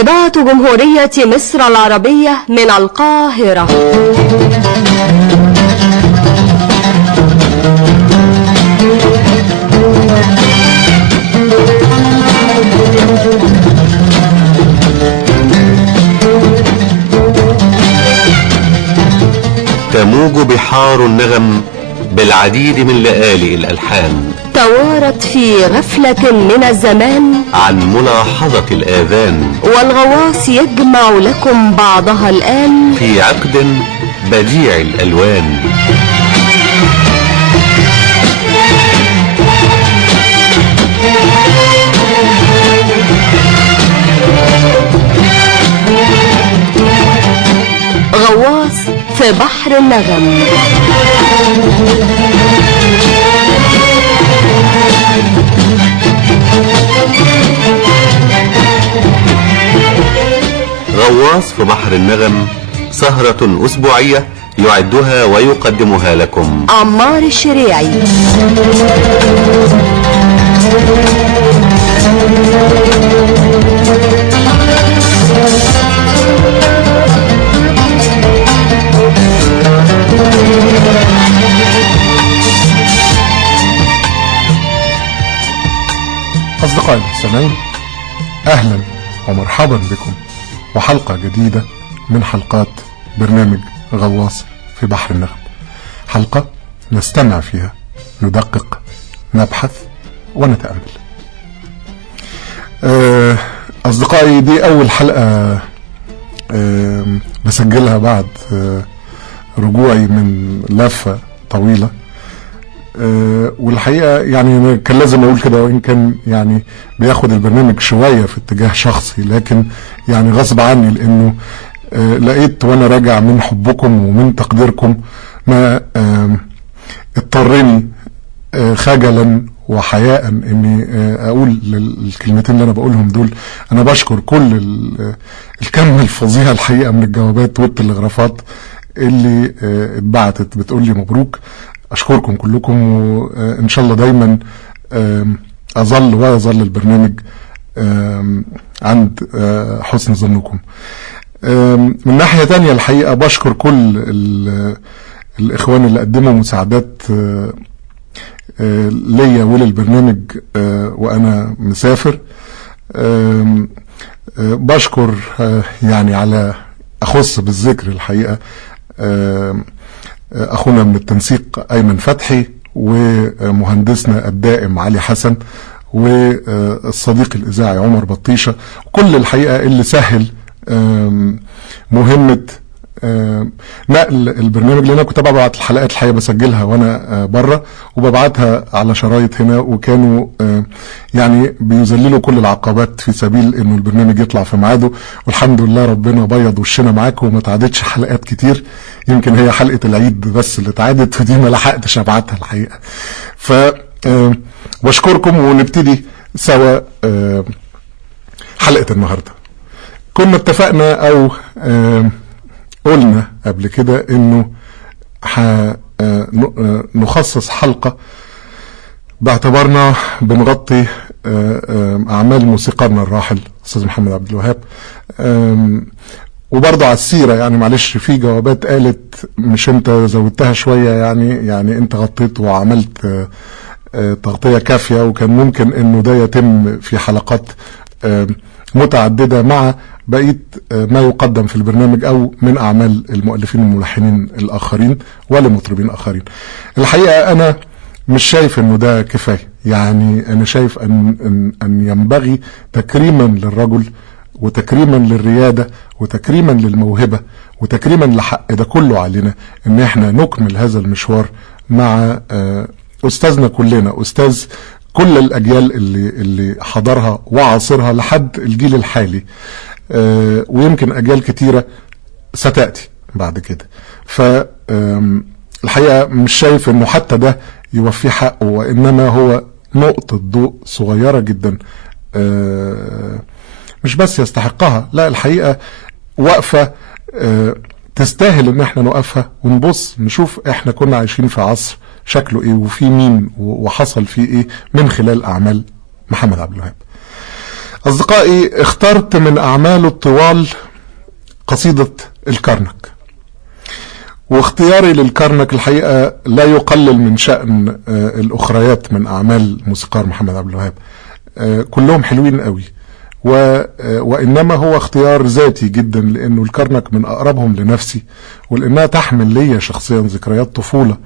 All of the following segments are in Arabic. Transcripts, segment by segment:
إذاعة جمهورية مصر العربية من القاهرة. تموج بحار النغم بالعديد من لآلئ الألحان، توارت في غفلة من الزمان عن ملاحظة الآذان، والغواص يجمع لكم بعضها الآن في عقد بديع الألوان. غواص في بحر النغم. غواص في بحر النغم، سهرة أسبوعية يعدها ويقدمها لكم عمار الشريعي. أصدقائي المستمعين، أهلا ومرحبا بكم وحلقة جديدة من حلقات برنامج غواص في بحر النغم. حلقة نستمع فيها، ندقق، نبحث ونتأمل. أصدقائي، دي أول حلقة بسجلها بعد رجوعي من لفة طويلة، والحقيقة يعني كان لازم اقول كده، وان كان يعني بياخد البرنامج شوية في اتجاه شخصي، لكن يعني غصب عني، لانه لقيت وانا راجع من حبكم ومن تقديركم ما اضطرني خجلا وحياء اني اقول الكلمتين اللي انا بقولهم دول. انا بشكر كل الكم الفظيع الحقيقة من الجوابات والتلغرافات اللي اتبعتت بتقول لي مبروك. أشكركم كلكم، وإن شاء الله دايما أظل ويظل البرنامج عند حسن ظنكم. من ناحية تانية الحقيقة بشكر كل الإخوان اللي قدموا مساعدات ليا وللبرنامج وأنا مسافر. بشكر يعني على أخص بالذكر الحقيقة أخونا من التنسيق أيمن فتحي، ومهندسنا الدائم علي حسن، والصديق الإذاعي عمر بطيشة، كل الحقيقة اللي سهل مهمة نقل البرنامج، لأن أنا كنت ببعت الحلقات الحقيقة بسجلها وأنا بره وببعتها على شرايط هنا، وكانوا يعني بيذللوا كل العقبات في سبيل إنه البرنامج يطلع في ميعاده. والحمد لله ربنا بيض وشنا معاكم وما تعدتش حلقات كتير، يمكن هي حلقة العيد بس اللي اتعادت، ودي ما لحقتش ابعتها الحقيقة. ف بشكركم، ونبتدي سوا حلقة النهاردة. كنا اتفقنا او قلنا قبل كده انه نخصص حلقة باعتبارنا بنغطي اعمال موسيقارنا الراحل استاذ محمد عبد الوهاب، وبرضه على السيرة. يعني معلش في جوابات قالت مش انت زودتها شوية، يعني انت غطيت وعملت تغطية كافية، وكان ممكن انه ده يتم في حلقات متعددة مع بقية ما يقدم في البرنامج او من اعمال المؤلفين والملحنين الاخرين ولمطربين اخرين. الحقيقة انا مش شايف انه ده كفاية، يعني انا شايف ان ينبغي تكريما للرجل وتكريما للريادة وتكريما للموهبة وتكريما لحق ده كله علينا ان احنا نكمل هذا المشوار مع استاذنا كلنا، استاذ كل الاجيال اللي حضرها وعاصرها لحد الجيل الحالي، ويمكن اجيال كتيرة ستأتي بعد كده. فالحقيقة مش شايف انه حتى ده يوفي حقه، وانما هو نقطة ضوء صغيرة جدا مش بس يستحقها، لا الحقيقة وقفة تستاهل ان احنا نوقفها ونبص نشوف احنا كنا عايشين في عصر شكله ايه وفي مين وحصل فيه ايه من خلال اعمال محمد عبد الوهاب. أصدقائي، اخترت من أعماله الطوال قصيدة الكرنك، واختياري للكرنك الحقيقة لا يقلل من شأن الأخريات من أعمال موسيقار محمد عبد الوهاب، كلهم حلوين قوي، وإنما هو اختيار ذاتي جدا، لأنه الكرنك من أقربهم لنفسي، ولأنها تحمل لي شخصيا ذكريات طفولة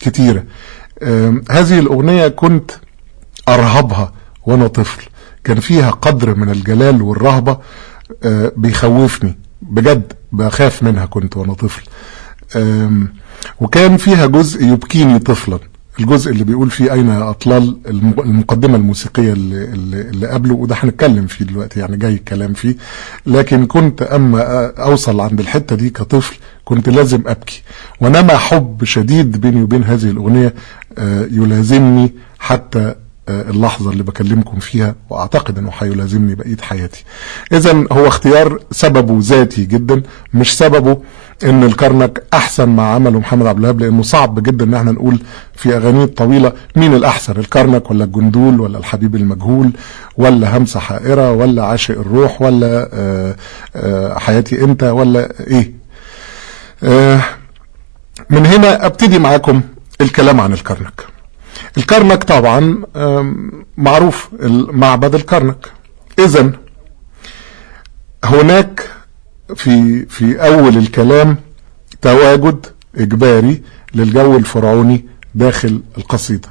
كتيرة. هذه الأغنية كنت أرهبها وأنا طفل، كان فيها قدر من الجلال والرهبة بيخوفني بجد، بخاف منها كنت وانا طفل. وكان فيها جزء يبكيني طفلا، الجزء اللي بيقول فيه اين يا اطلال، المقدمة الموسيقية اللي قبله، وده هنتكلم فيه دلوقتي، يعني جاي الكلام فيه. لكن كنت اما اوصل عند الحتة دي كطفل كنت لازم ابكي، ونما حب شديد بيني وبين هذه الاغنية يلازمني حتى اللحظة اللي بكلمكم فيها، واعتقد انه هيلازمني بقية حياتي. اذا هو اختيار سببه ذاتي جدا، مش سببه ان الكرنك احسن ما عمله محمد عبد الوهاب، لانه صعب جدا ان احنا نقول في اغانيه الطويلة مين الاحسن، الكرنك ولا الجندول ولا الحبيب المجهول ولا همسة حائرة ولا عاشق الروح ولا حياتي انت ولا ايه. من هنا ابتدي معاكم الكلام عن الكرنك. الكرنك طبعا معروف معبد الكرنك. اذن هناك في اول الكلام تواجد اجباري للجو الفرعوني داخل القصيدة.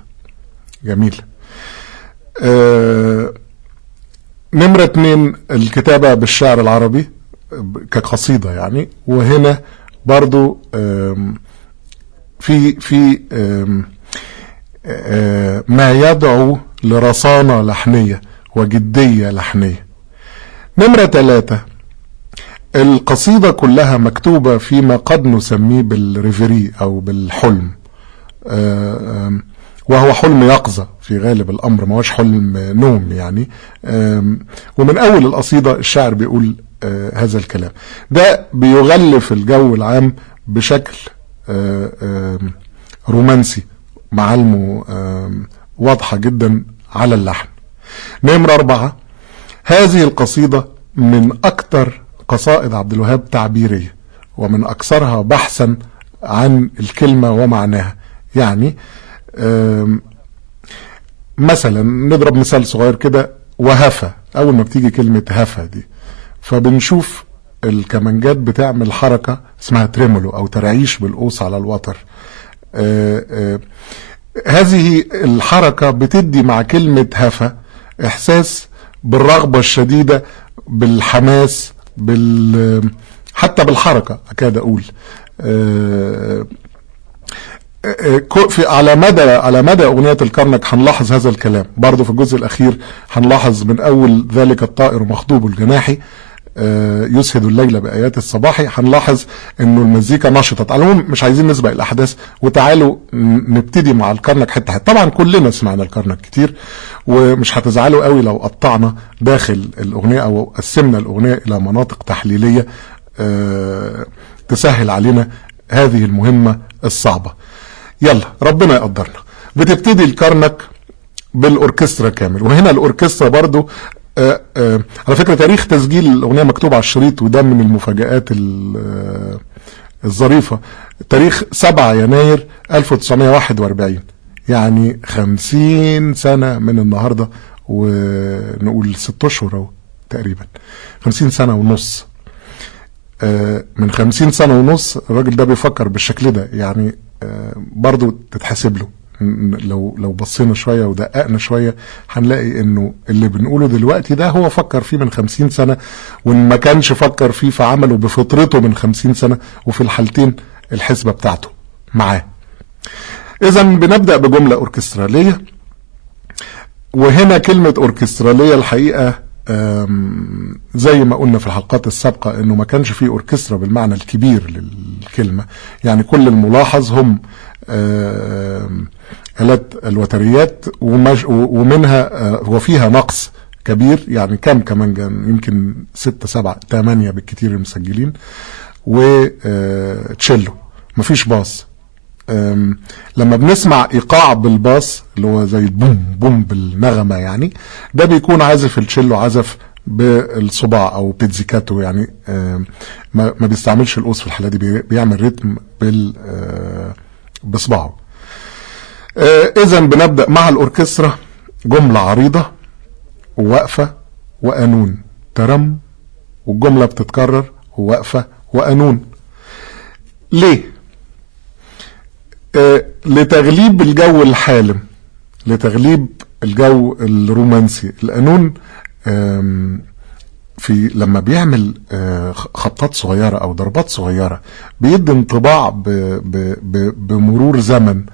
جميل. نمرة 2 الكتابة بالشعر العربي كقصيدة يعني، وهنا برضو في ما يدعو لرصانة لحنية وجدية لحنية. نمرة 3 القصيدة كلها مكتوبة فيما قد نسميه بالريفري أو بالحلم، وهو حلم يقظة في غالب الأمر، ما هوش حلم نوم يعني. ومن أول القصيدة الشاعر بيقول هذا الكلام ده، بيغلف الجو العام بشكل رومانسي، معالمه واضحة جدا على اللحن. نمرة 4 هذه القصيدة من أكثر قصائد عبد الوهاب تعبيرية، ومن أكثرها بحثا عن الكلمة ومعناها. يعني مثلا نضرب مثال صغير كده، وهفة، أول ما بتيجي كلمة هفة دي فبنشوف الكمانجات بتعمل حركة اسمها تريمولو أو ترعيش بالقوس على الوتر. هذه الحركة بتدي مع كلمة هفة إحساس بالرغبة الشديدة، بالحماس، حتى بالحركة أكاد أقول. على مدى أغنية الكرنك هنلاحظ هذا الكلام برضو. في الجزء الأخير هنلاحظ من أول ذلك الطائر مخضوب الجناحي يسهد الليلة بآيات الصباحي، هنلاحظ انه المزيكا نشطت. على العموم مش عايزين نسبق الاحداث، وتعالوا نبتدي مع الكرنك حتة حتة. طبعا كلنا سمعنا الكرنك كتير، ومش هتزعلوا قوي لو قطعنا داخل الاغنية او قسمنا الاغنية الى مناطق تحليلية تسهل علينا هذه المهمة الصعبة. يلا ربنا يقدرنا. بتبتدي الكرنك بالاوركسترا كامل، وهنا الاوركسترا برضو على فكرة تاريخ تسجيل الأغنية مكتوب على الشريط، وده من المفاجآت الظريفة. تاريخ 7 يناير 1941، يعني 50 سنة من النهاردة، ونقول 6 أشهر تقريبا، 50 سنة ونص. من 50 سنة ونص الراجل ده بيفكر بالشكل ده، يعني برضو تتحسب له. لو بصينا شوية ودققنا شوية هنلاقي انه اللي بنقوله دلوقتي ده هو فكر فيه من 50 سنة، وان ما كانش فكر فيه فعمله بفطرته من 50 سنة، وفي الحالتين الحسبة بتاعته معاه. اذا بنبدأ بجملة اوركسترالية، وهنا كلمة اوركسترالية الحقيقة زي ما قلنا في الحلقات السابقة انه ما كانش فيه اوركسترا بالمعنى الكبير للكلمة، يعني كل الملاحظ هم آلات الوتريات، ومنها وفيها نقص كبير، يعني كم كمان يمكن 6 7 8 بالكتير المسجلين، وتشيلو، مفيش باص. لما بنسمع ايقاع بالباص اللي هو زي البوم بوم بالنغمة يعني، ده بيكون عازف التشيلو عزف بالصباع او بيتزيكاتو يعني، ما بيستعملش القوس في الحالة دي، بيعمل رتم بصباعه. اذا بنبدأ مع الاوركسترا جملة عريضة ووقفة وقانون ترم، والجملة بتتكرر ووقفة وقانون. ليه؟ لتغليب الجو الحالم، لتغليب الجو الرومانسي. القانون في لما بيعمل خطات صغيرة او ضربات صغيرة بيدي انطباع بمرور زمن،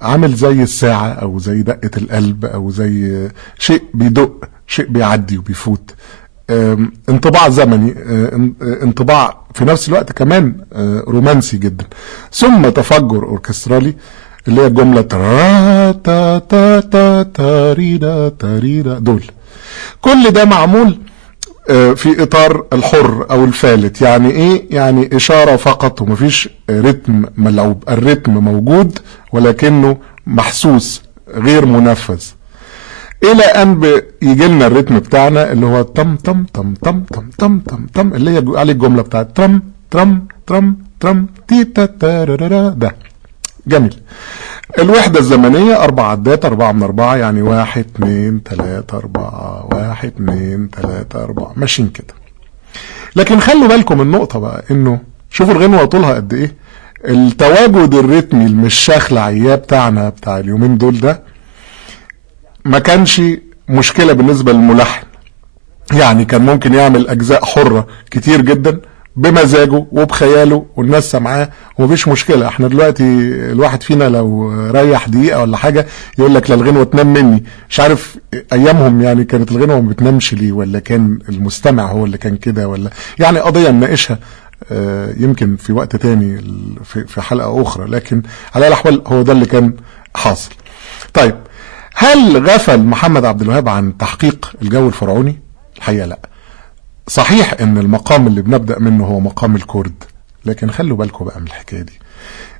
عامل زي الساعة او زي دقة القلب او زي شيء بيدق، شيء بيعدي وبيفوت. انطباع زمني، انطباع في نفس الوقت كمان رومانسي جدا. ثم تفجر اوركسترالي اللي هي الجملة تا تا تا تا تاريدا تاريدا. دول كل ده معمول في اطار الحر او الفالت. يعني ايه؟ يعني اشارة فقط ومفيش رتم ملعوب. الرتم موجود ولكنه محسوس غير منفذ، الى ان بيجي لنا الريتم بتاعنا اللي هو تم تم تم تم تم تم تم تم، اللي هي عليه الجمله بتاعت ترم ترم ترم ترم تي تا تارارا. ده جميل. الوحده الزمنيه 4 عدات، 4 من 4 يعني 1 2 3 4 1 2 3 4 ماشيين كده. لكن خلوا بالكم النقطه بقى، انه شوفوا الغنوه طولها قد ايه. التواجد الريتمي المشاخ العياه بتاعنا بتاع اليومين دول ده ما كانش مشكلة بالنسبة للملحن. يعني كان ممكن يعمل اجزاء حرة كتير جدا بمزاجه وبخياله والناس سمعاه ومفيش مشكلة. احنا دلوقتي الواحد فينا لو ريح دقيقة ولا حاجة يقول لك لا الغنوة تنام مني. مش عارف ايامهم يعني كانت الغنوة ما بتنامش ليه، ولا كان المستمع هو اللي كان كده، ولا يعني قضية نناقشها يمكن في وقت تاني في حلقة اخرى. لكن على الاحوال هو ده اللي كان حاصل. طيب، هل غفل محمد عبد الوهاب عن تحقيق الجو الفرعوني؟ الحقيقة لا. صحيح ان المقام اللي بنبدأ منه هو مقام الكورد، لكن خلوا بالكم بقى من الحكاية دي.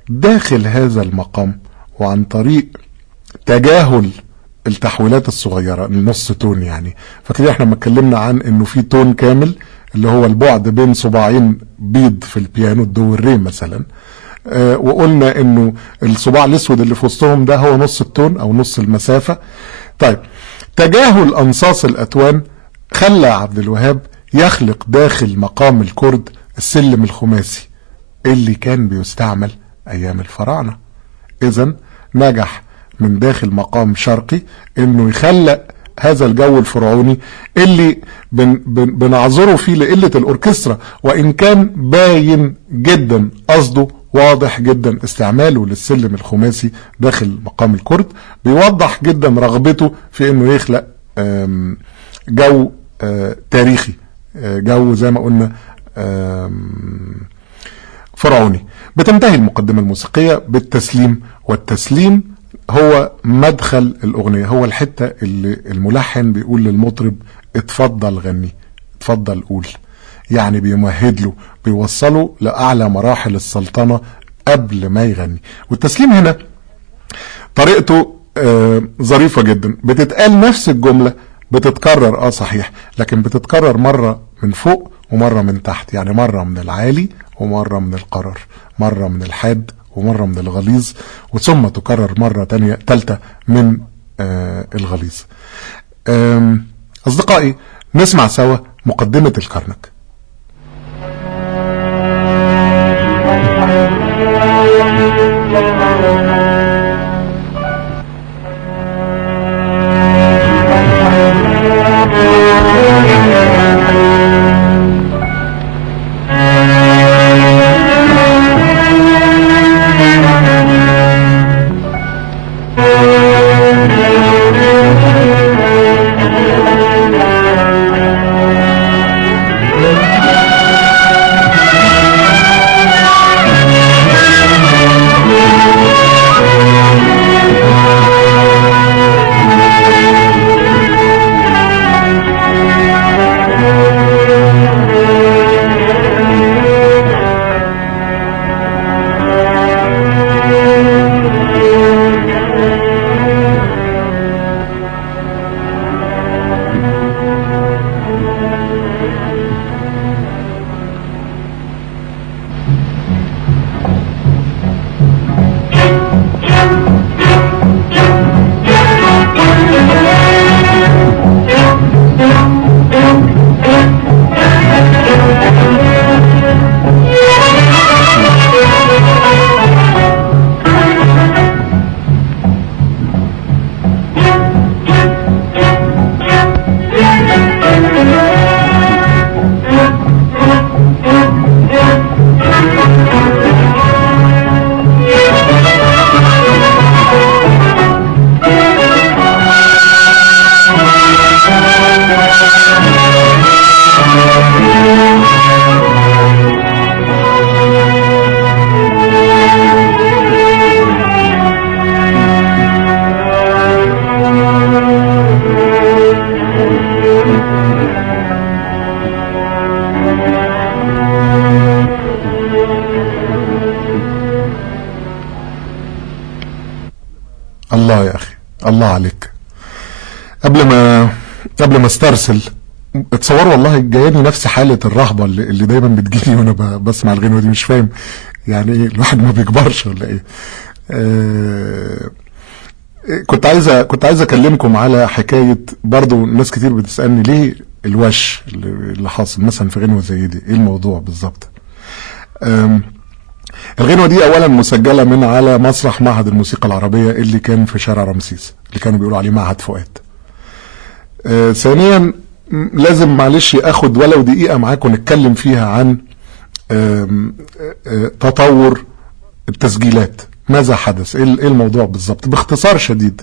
داخل هذا المقام وعن طريق تجاهل التحويلات الصغيرة، النص تون يعني. فكده احنا ما اتكلمنا عن انه في تون كامل اللي هو البعد بين صباعين بيض في البيانو، الدو والري مثلا، وقلنا انه الصباع الاسود اللي في وسطهم ده هو نص التون او نص المسافة. طيب، تجاهل انصاص الاتوان خلى عبد الوهاب يخلق داخل مقام الكرد السلم الخماسي اللي كان بيستعمل ايام الفراعنة. اذن نجح من داخل مقام شرقي انه يخلق هذا الجو الفرعوني اللي بنعذره فيه لقلة الاوركسترا، وان كان باين جدا قصده، واضح جدا استعماله للسلم الخماسي داخل مقام الكرد، بيوضح جدا رغبته في انه يخلق جو تاريخي، جو زي ما قلنا فرعوني. بتنتهي المقدمة الموسيقية بالتسليم، والتسليم هو مدخل الأغنية، هو الحتة اللي الملحن بيقول للمطرب اتفضل غني، اتفضل قول. يعني بيمهد له، بيوصله لأعلى مراحل السلطنة قبل ما يغني. والتسليم هنا طريقته ظريفة جدا. بتتقال نفس الجملة، بتتكرر صحيح، لكن بتتكرر مرة من فوق ومرة من تحت. يعني مرة من العالي ومرة من القرر، مرة من الحاد ومرة من الغليظ، وثم تكرر مرة تالتة من الغليظ. أصدقائي، نسمع سوا مقدمة الكرنك. قبل ما استرسل، اتصور والله جاياني نفس حالة الرهبة اللي دايما بتجيني وانا بسمع الغنوة دي. مش فاهم يعني ايه، الواحد ما بيكبرش ولا ايه؟ كنت عايز اكلمكم على حكاية. برضو ناس كتير بتسألني ليه الوش اللي حاصل مثلا في غنوة زي دي، ايه الموضوع بالظبط؟ الغنوة دي اولا مسجلة من على مسرح معهد الموسيقى العربية اللي كان في شارع رمسيس، اللي كانوا بيقولوا عليه معهد فؤاد. ثانيا لازم معلش اخد ولو دقيقة معاكم نتكلم فيها عن تطور التسجيلات. ماذا حدث؟ ايه الموضوع بالظبط باختصار شديد؟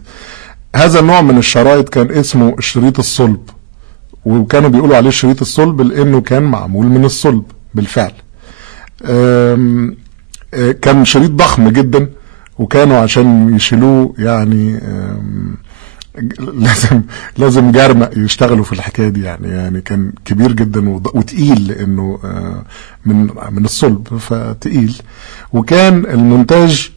هذا النوع من الشرايط كان اسمه الشريط الصلب، وكانوا بيقولوا عليه الشريط الصلب لانه كان معمول من الصلب بالفعل. كان شريط ضخم جدا، وكانوا عشان يشيلوه يعني لازم جرمق يشتغلوا في الحكايه دي. يعني كان كبير جدا وتقيل، لانه من الصلب فتقيل. وكان المونتاج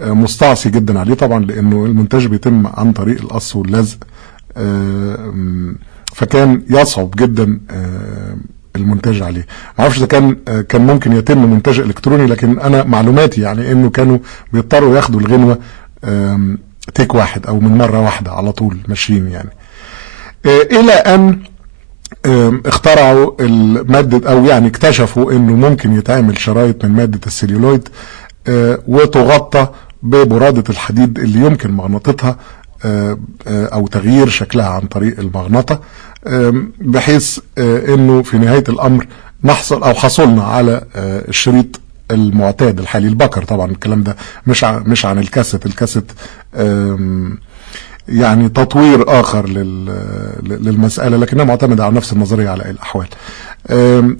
مستعصي جدا عليه طبعا، لانه المونتاج بيتم عن طريق القص واللزق، فكان يصعب جدا المونتاج عليه. ما اعرفش اذا كان ممكن يتم مونتاج الكتروني، لكن انا معلوماتي يعني انه كانوا بيضطروا ياخدوا الغنوه تيك واحد او من مره واحده على طول ماشيين يعني. الى ان اخترعوا المادة، او يعني اكتشفوا انه ممكن يتعمل شرايط من مادة السليولويد وتغطى ببرادة الحديد اللي يمكن مغناطتها او تغيير شكلها عن طريق المغناطة، بحيث انه في نهاية الامر نحصل او حصلنا على الشريط المعتاد الحالي البكر. طبعا الكلام ده مش عن الكاسيت. الكاسيت يعني تطوير اخر للمسألة، لكنها معتمدة على نفس النظرية على اي الاحوال.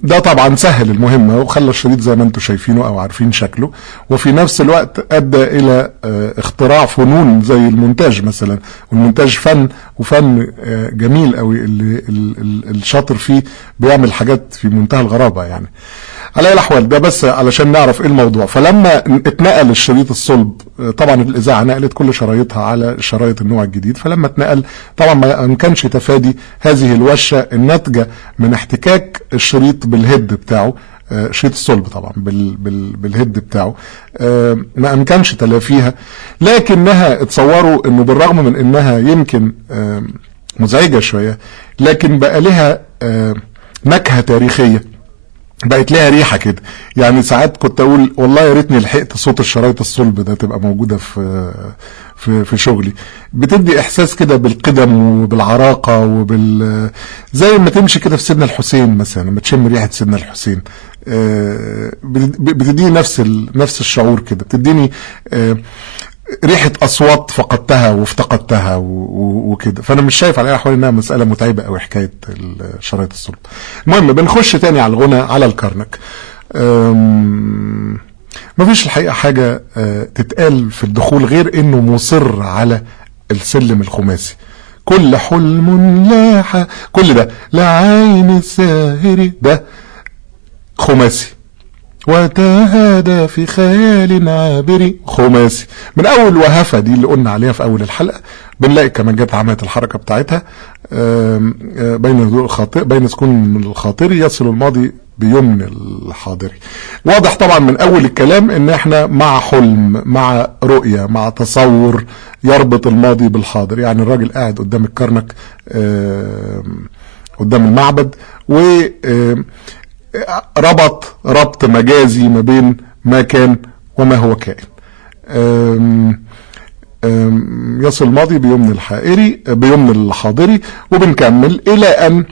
ده طبعا سهل المهمة وخلى الشريط زي ما انتم شايفينه او عارفين شكله، وفي نفس الوقت ادى الى اختراع فنون زي المونتاج مثلا. والمونتاج فن، وفن جميل قوي، اللي الشاطر فيه بيعمل حاجات في منتهى الغرابة يعني. على الاحوال ده بس علشان نعرف ايه الموضوع. فلما اتنقل الشريط الصلب، طبعا الاذاعه نقلت كل شرايطها على شرايط النوع الجديد، فلما اتنقل طبعا ما كانش تفادي هذه الوشه الناتجه من احتكاك الشريط بالهيد بتاعه، شريط الصلب طبعا بالهيد بتاعه، ما امكنش تلافيها. لكنها اتصوروا انه بالرغم من انها يمكن مزعجه شويه، لكن بقى لها نكهه تاريخيه، بقت لها ريحه كده. يعني ساعات كنت اقول والله يا ريتني لحقت صوت الشرايط الصلب ده تبقى موجوده في شغلي. بتدي احساس كده بالقدم وبالعراقه زي ما تمشي كده في سيدنا الحسين مثلا، لما تشم ريحه سيدنا الحسين بتديني نفس الشعور كده. بتديني ريحة أصوات فقدتها وافتقدتها وكده. فأنا مش شايف على أي أحوال إنها مسألة متعبة أو حكاية الشرايط الصلب. المهم بنخش تاني على الغنى على الكرنك. مفيش الحقيقة حاجة تتقال في الدخول غير إنه مصر على السلم الخماسي. كل حلم لاح، كل ده لعين الساهر، ده خماسي. وتهادى في خيال عابري، خماسي. من اول وهفة دي اللي قلنا عليها في اول الحلقة، بنلاقي كمانجات عملت الحركة بتاعتها بين سكون الخاطري يصل الماضي بيمن الحاضري. واضح طبعا من اول الكلام ان احنا مع حلم، مع رؤية، مع تصور يربط الماضي بالحاضر. يعني الراجل قاعد قدام الكرنك قدام المعبد، و ربط مجازي ما بين ما كان وما هو كائن. يصل الماضي بيمن الحاضري. وبنكمل الى ان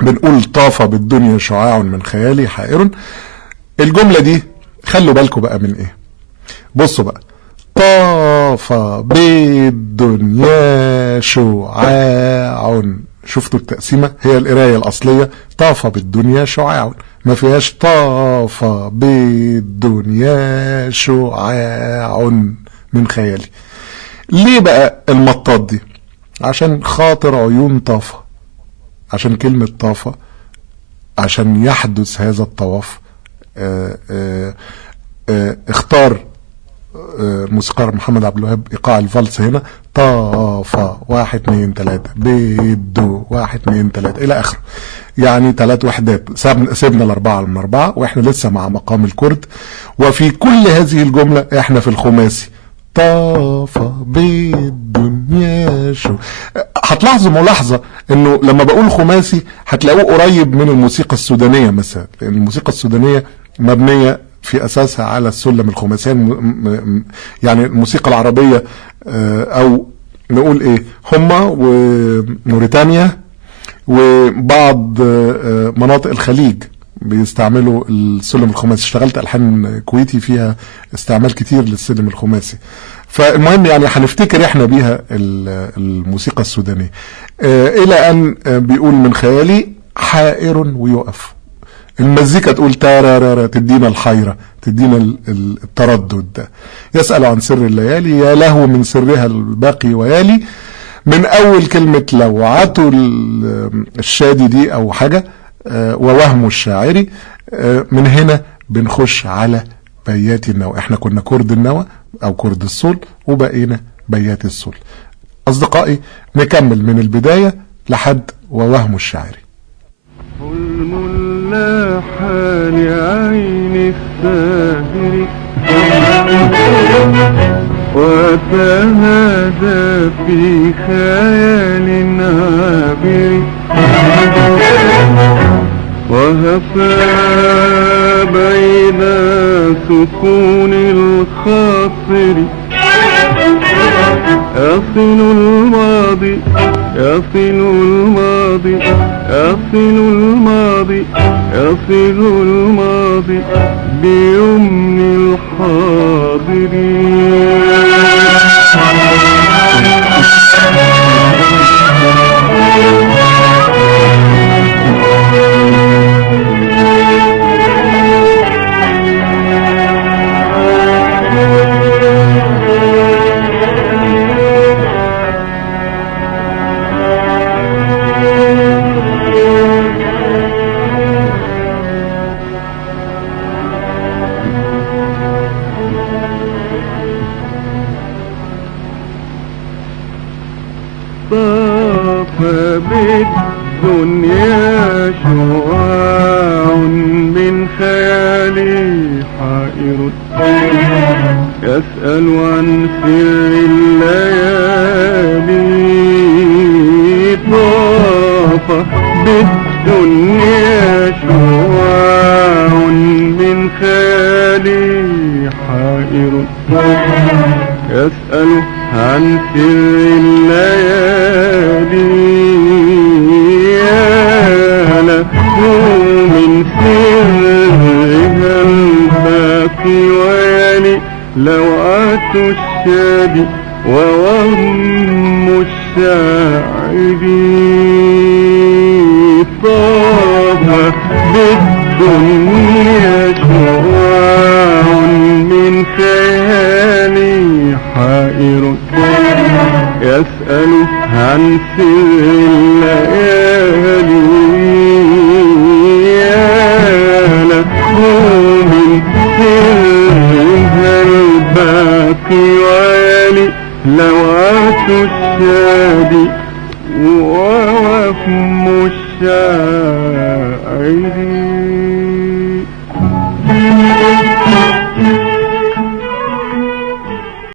بنقول طاف بالدنيا شعاع من خيالي حائر. الجملة دي خلوا بالكم بقى من ايه. بصوا بقى، طاف بالدنيا شعاع. شفتوا التقسيمة؟ هي القراية الأصلية طاف بالدنيا شعاع، ما فيهاش طاف بالدنيا شعاع من خيالي. ليه بقى المطاط دي؟ عشان خاطر عيون طافة، عشان كلمة طافة، عشان يحدث هذا الطواف اختار الموسيقار محمد عبد الوهاب ايقاع الفالس هنا، طافا 1 2 3 بدو 1 2 3 الى اخره، يعني 3 وحدات. سيبنا الاربعه من اربعه واحنا لسه مع مقام الكرد. وفي كل هذه الجمله احنا في الخماسي، طافا بالدنيا شو. هتلاحظوا ملاحظه انه لما بقول خماسي هتلاقوه قريب من الموسيقى السودانيه مثلا، لان الموسيقى السودانيه مبنيه في اساسها على السلم الخماسي. يعني الموسيقى العربيه او نقول ايه، هما وموريتانيا وبعض مناطق الخليج بيستعملوا السلم الخماسي. اشتغلت الحان كويتي فيها استعمال كتير للسلم الخماسي. فالمهم يعني هنفتكر احنا بيها الموسيقى السودانيه، الى ان بيقول من خيالي حائر ويقف. المزيكا تقول تارارارا، تدينا الحيرة، تدينا التردد ده. يسأل عن سر الليالي، يا له من سرها الباقي ويالي. من اول كلمة لو عتوا الشادي دي او حاجة ووهم الشاعري، من هنا بنخش على بيات النوى. احنا كنا كرد النوى او كرد الصول وبقينا بيات الصول. اصدقائي نكمل من البداية لحد ووهم الشاعري. حال عين الساهر وتهادى في خيال عابر وهفى بين سكون الخاطر يصل الماضي يصل الماضي يصل الماضي يصل الماضي بيمن الحاضرين. طاف بالدنيا شعاع من خيالي حائر يسأل عن سر الليالي. طاف بالدنيا شعاع من خيالي حائر يسأل عن سر الليالي. يا له من سرها الباقي ويلي لوعة الشادي ووهم الشاعري. طاف بالدنيا شعاع من خيالي حائر يسأل عن سر الليالي. يا له من سرها الباقي ويلي لوعة الشادي ووهم الشاعري.